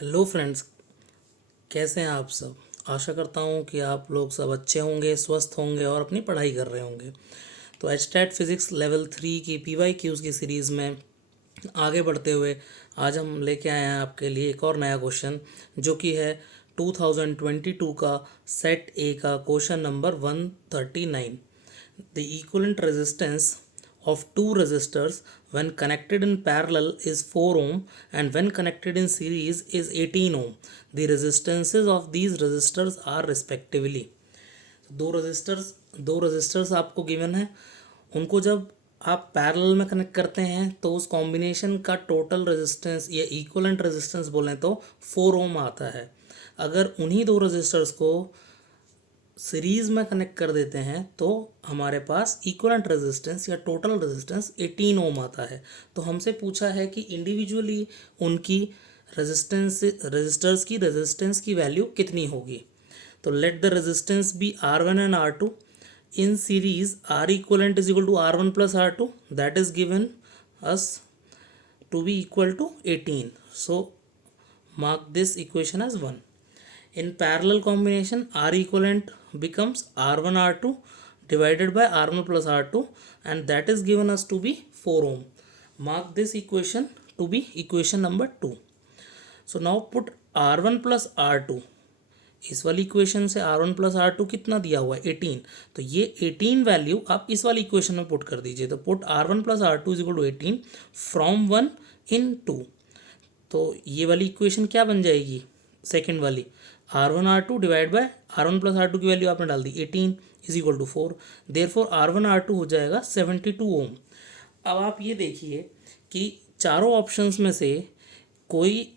Hello friends, कैसे हैं आप सब। आशा करता हूँ कि आप लोग सब अच्छे होंगे, स्वस्थ होंगे और अपनी पढ़ाई कर रहे होंगे। तो एचटेट फिज़िक्स लेवल 3 की PYQs की सीरीज़ में आगे बढ़ते हुए आज हम लेके आए हैं आपके लिए एक और नया क्वेश्चन, जो कि है 2022 का सेट ए का question number 139। The equivalent resistance of two resistors when connected in parallel is 4 ohm and when connected in series is 18 ohm. The resistances of these resistors are respectively. दो रेजिस्टर्स आपको given है। उनको जब आप parallel में connect करते हैं तो उस कॉम्बिनेशन का टोटल रेजिस्टेंस या इक्वलेंट रेजिस्टेंस बोलें तो 4 ओम आता है। अगर उन्हीं दो रेजिस्टर्स को सीरीज़ में कनेक्ट कर देते हैं तो हमारे पास इक्वलेंट रेजिस्टेंस या टोटल रेजिस्टेंस 18 ओम आता है। तो हमसे पूछा है कि इंडिविजुअली उनकी रेजिस्टर्स की रेजिस्टेंस की वैल्यू कितनी होगी। तो let the resistance be R1 and R2 in series। R equivalent is equal to R1 plus R2, that is given us to be equal to 18. So mark this equation as 1. In parallel combination, R equivalent becomes R1 R2 divided by R1 plus R2, and that is given us to be 4 ohm. Mark this equation to be equation number 2. So now put R1 plus R2, इस वाली equation से R1 plus R2 कितना दिया हुआ है 18। तो ये 18 value आप इस वाली इक्वेशन में पुट कर दीजिए। तो put R1 plus R2 is equal to 18 from 1 in 2। तो ये वाली इक्वेशन क्या बन जाएगी, सेकेंड वाली, R1 R2 divide by R1 plus R2 की वैल्यू आपने डाल दी 18 is equal to 4। Therefore R1 R2 हो जाएगा 72 ओम। अब आप ये देखिए कि चारों ऑप्शंस में से कोई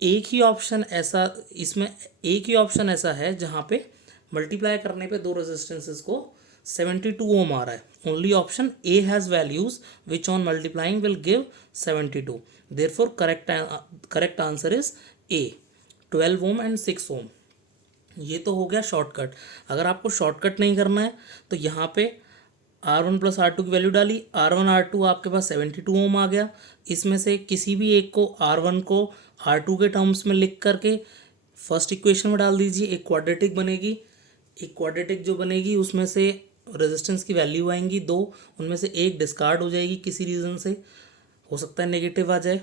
एक ही ऑप्शन ऐसा, इसमें एक ही ऑप्शन ऐसा है जहाँ पे मल्टीप्लाई करने पे दो रेजिस्टेंसेस को 72 ओम आ रहा है। Only option A has values which on multiplying will give 72। Therefore correct answer is a, 12 ohm and 6 ओम। ये तो हो गया शॉर्टकट। अगर आपको शॉर्टकट नहीं करना है तो यहाँ पे R1 प्लस R2 की वैल्यू डाली, R1 R2 आपके पास 72 ओम आ गया। इसमें से किसी भी एक को, R1 को R2 के टर्म्स में लिख करके फर्स्ट इक्वेशन में डाल दीजिए। एक क्वाड्रेटिक बनेगी, एक क्वाड्रेटिक जो बनेगी उसमें से रेजिस्टेंस की वैल्यू आएंगी दो, उनमें से एक डिस्कार्ड हो जाएगी किसी रीज़न से, हो सकता है नेगेटिव आ जाए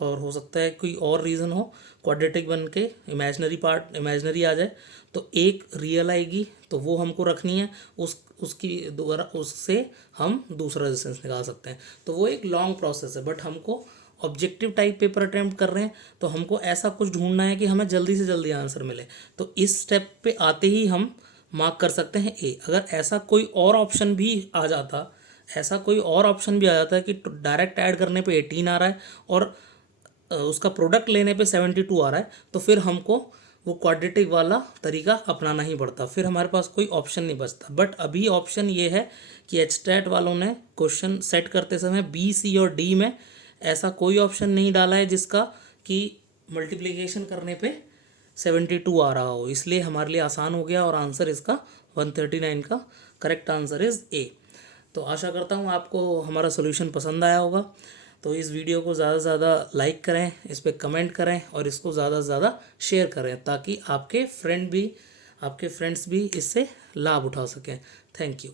और हो सकता है कोई और रीज़न हो, क्वाड्रेटिक बन के इमेजनरी आ जाए। तो एक रियल आएगी तो वो हमको रखनी है, उसकी दोबारा उससे हम दूसरा रेजिस्टेंस निकाल सकते हैं। तो वो एक लॉन्ग प्रोसेस है, बट हमको ऑब्जेक्टिव टाइप पेपर अटैम्प्ट कर रहे हैं तो हमको ऐसा कुछ ढूंढना है कि हमें जल्दी से जल्दी आंसर मिले। तो इस स्टेप पे आते ही हम मार्क कर सकते हैं ए। अगर ऐसा कोई और ऑप्शन भी आ जाता, कि डायरेक्ट ऐड करने पे 18 आ रहा है और उसका प्रोडक्ट लेने पे 72 आ रहा है, तो फिर हमको वो क्वाड्रेटिक वाला तरीका अपनाना ही पड़ता, फिर हमारे पास कोई ऑप्शन नहीं बचता। बट अभी ऑप्शन ये है कि एचटेट वालों ने क्वेश्चन सेट करते समय बी, सी और डी में ऐसा कोई ऑप्शन नहीं डाला है जिसका कि मल्टीप्लिकेशन करने पे 72 आ रहा हो, इसलिए हमारे लिए आसान हो गया और आंसर इसका 139 का करेक्ट आंसर इज़ ए। तो आशा करता हूँ आपको हमारा सोल्यूशन पसंद आया होगा। तो इस वीडियो को ज़्यादा से ज़्यादा लाइक करें, इस पर कमेंट करें और इसको ज़्यादा से ज़्यादा शेयर करें ताकि आपके फ्रेंड्स भी इससे लाभ उठा सकें। Thank you.